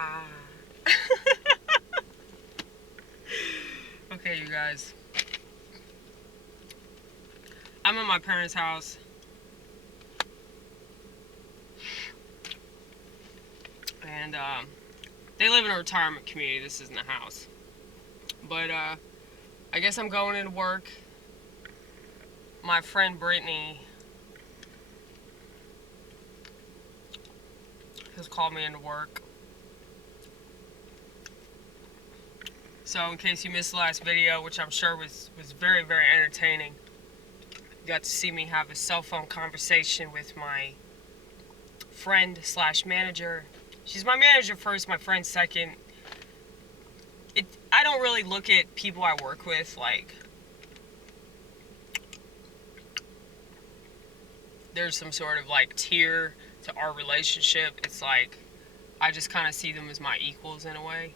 Ah. Okay, you guys. I'm at my parents' house. And, they live in a retirement community. This isn't a house. But, I guess I'm going into work. My friend Brittany has called me into work. So in case you missed the last video, which I'm sure was very, very entertaining, you got to see me have a cell phone conversation with my friend slash manager. She's my manager first, my friend second. I don't really look at people I work with like there's some sort of like tier to our relationship. It's like I just kind of see them as my equals in a way.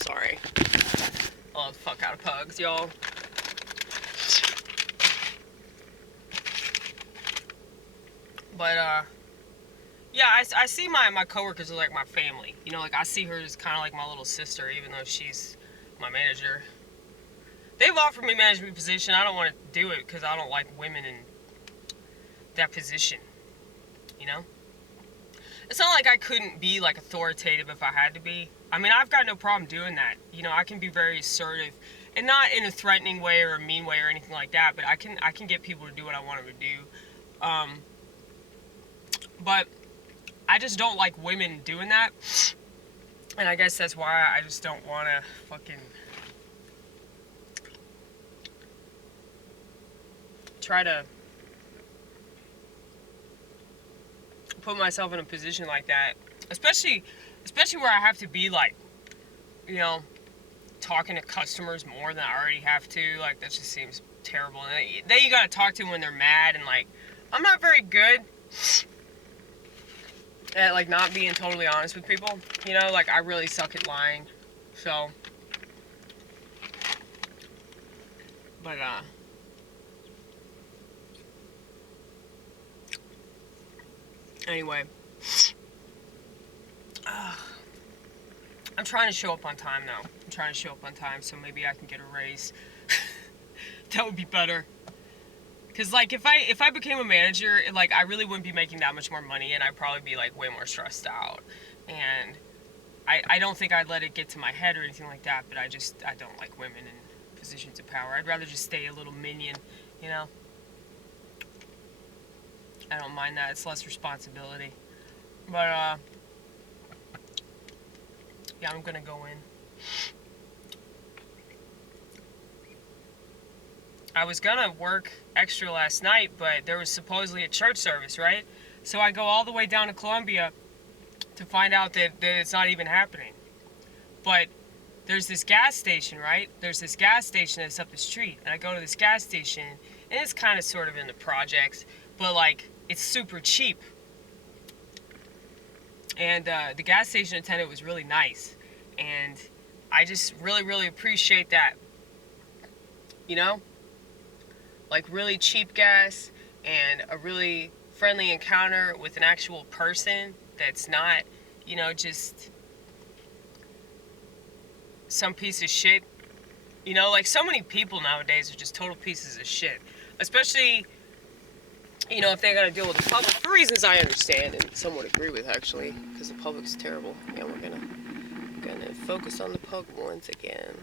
Sorry. I love the fuck out of pugs, y'all. But, yeah, I see my coworkers as like my family. You know, like I see her as kind of like my little sister, even though she's my manager. They've offered me a management position. I don't want to do it because I don't like women in that position. You know? It's not like I couldn't be like authoritative if I had to be. I mean, I've got no problem doing that. You know, I can be very assertive, and not in a threatening way or a mean way or anything like that. But I can get people to do what I want them to do. But I just don't like women doing that, and I guess that's why I just don't want to fucking try to put myself in a position like that, especially where I have to be like, you know, talking to customers more than I already have to. Like that just seems terrible. And then you gotta talk to them when they're mad, and like I'm not very good at like not being totally honest with people. You know, like I really suck at lying. So, but anyway, I'm trying to show up on time now. I'm trying to show up on time, so maybe I can get a raise. That would be better. Cause like if I became a manager, like I really wouldn't be making that much more money, and I'd probably be like way more stressed out. And I don't think I'd let it get to my head or anything like that. But I don't like women in positions of power. I'd rather just stay a little minion, you know. I don't mind that. It's less responsibility. But yeah, I'm gonna go in. I was gonna work extra last night, but there was supposedly a church service, right? So I go all the way down to Columbia to find out that it's not even happening. But there's this gas station, right? There's this gas station that's up the street. And I go to this gas station, and it's kind of sort of in the projects, but like, it's super cheap. And the gas station attendant was really nice. And I just really, really appreciate that. You know? Like really cheap gas and a really friendly encounter with an actual person that's not, you know, just some piece of shit. You know, like so many people nowadays are just total pieces of shit. Especially, you know, if they gotta deal with the public for reasons I understand and somewhat agree with actually, because the public's terrible. Yeah, we're gonna focus on the pug once again.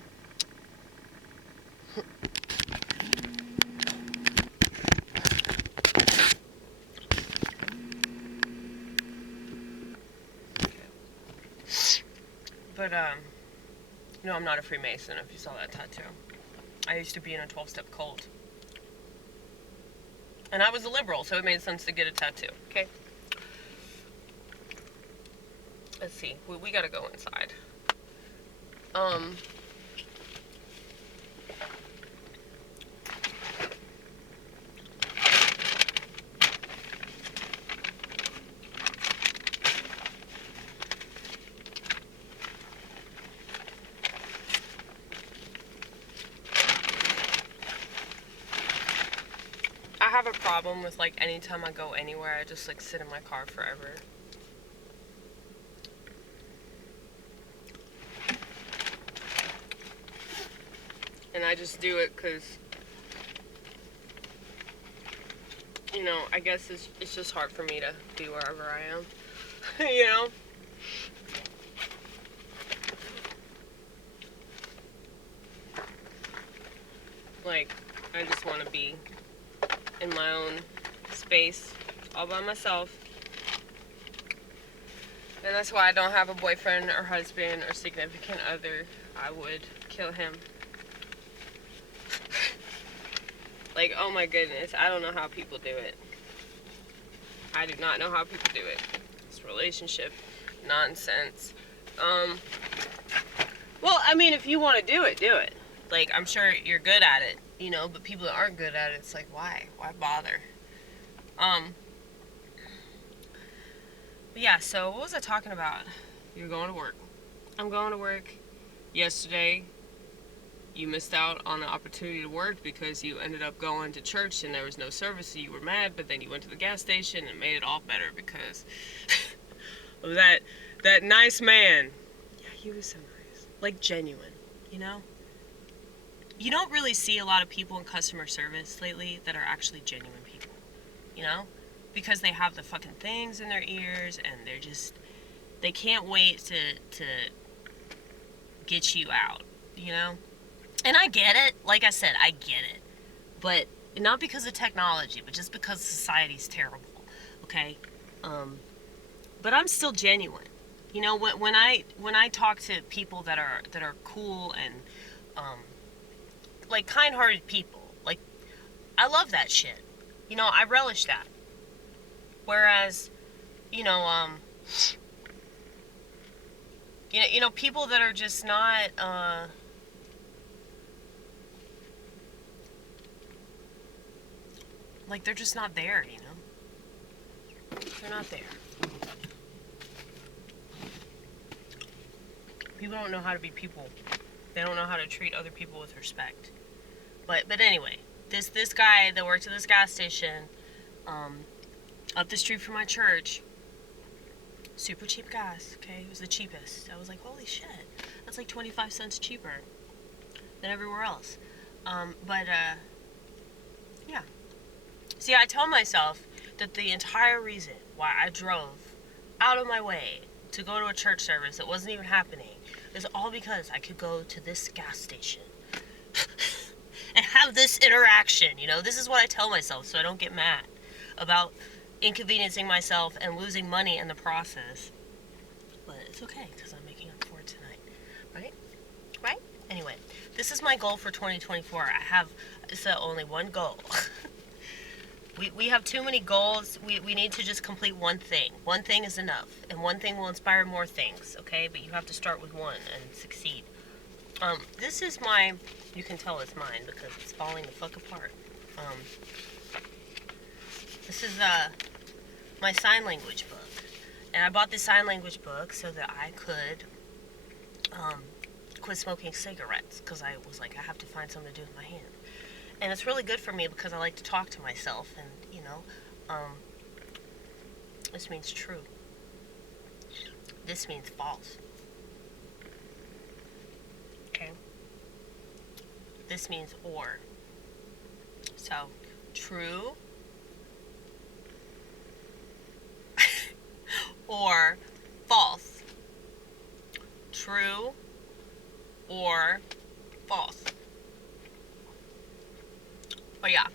But, no, I'm not a Freemason, if you saw that tattoo. I used to be in a 12-step cult. And I was a liberal, so it made sense to get a tattoo, okay? Let's see. We gotta go inside. I have a problem problem with, like, anytime I go anywhere, I just, like, sit in my car forever. And I just do it because, you know, I guess it's just hard for me to be wherever I am, you know? Like, I just want to be in my own space, all by myself. And that's why I don't have a boyfriend or husband or significant other. I would kill him. Like, oh my goodness, I don't know how people do it. I do not know how people do it. It's relationship nonsense. Well, I mean, if you want to do it, do it. Like, I'm sure you're good at it, you know, but people that aren't good at it, it's like, why? Why bother? But yeah, so what was I talking about? You're going to work. I'm going to work. Yesterday, you missed out on the opportunity to work because you ended up going to church and there was no service, so you were mad, but then you went to the gas station and made it all better because of that nice man. Yeah, he was so nice. Like, genuine, you know? You don't really see a lot of people in customer service lately that are actually genuine people, you know? Because they have the fucking things in their ears and they can't wait to get you out, you know? And I get it. Like I said, I get it. But not because of technology, but just because society's terrible, okay? But I'm still genuine. You know, when I talk to people that are cool and like kind-hearted people, like, I love that shit. You know, I relish that. Whereas, you know, people that are just not, like, they're just not there, you know? They're not there. People don't know how to be people. They don't know how to treat other people with respect. But anyway, this guy that worked at this gas station, up the street from my church, super cheap gas, okay? It was the cheapest. I was like, holy shit, that's like 25 cents cheaper than everywhere else. Yeah. See, I tell myself that the entire reason why I drove out of my way to go to a church service that wasn't even happening is all because I could go to this gas station and have this interaction, you know? This is what I tell myself so I don't get mad about inconveniencing myself and losing money in the process. But it's okay, because I'm making up for it tonight, right? Right? Anyway, this is my goal for 2024. It's only one goal. We have too many goals. We need to just complete one thing. One thing is enough. And one thing will inspire more things, okay? But you have to start with one and succeed. This is you can tell it's mine because it's falling the fuck apart. This is my sign language book. And I bought this sign language book so that I could quit smoking cigarettes, because I was like, I have to find something to do with my hand. And it's really good for me because I like to talk to myself, and, you know, this means true. This means false. Okay? This means or. So, true or false. True or false. Oh yeah,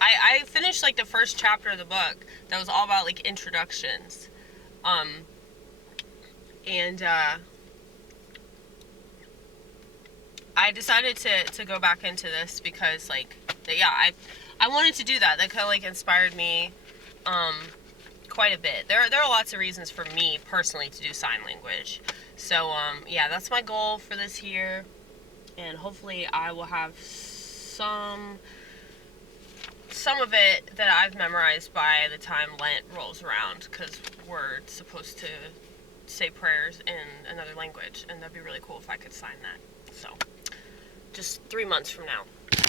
I finished like the first chapter of the book that was all about like introductions, and I decided to go back into this because like, yeah, I wanted to do that. That kind of like inspired me quite a bit. There are lots of reasons for me personally to do sign language. So yeah, that's my goal for this year, and hopefully I will have some of it that I've memorized by the time Lent rolls around, because we're supposed to say prayers in another language, and that'd be really cool if I could sign that. So, just 3 months from now.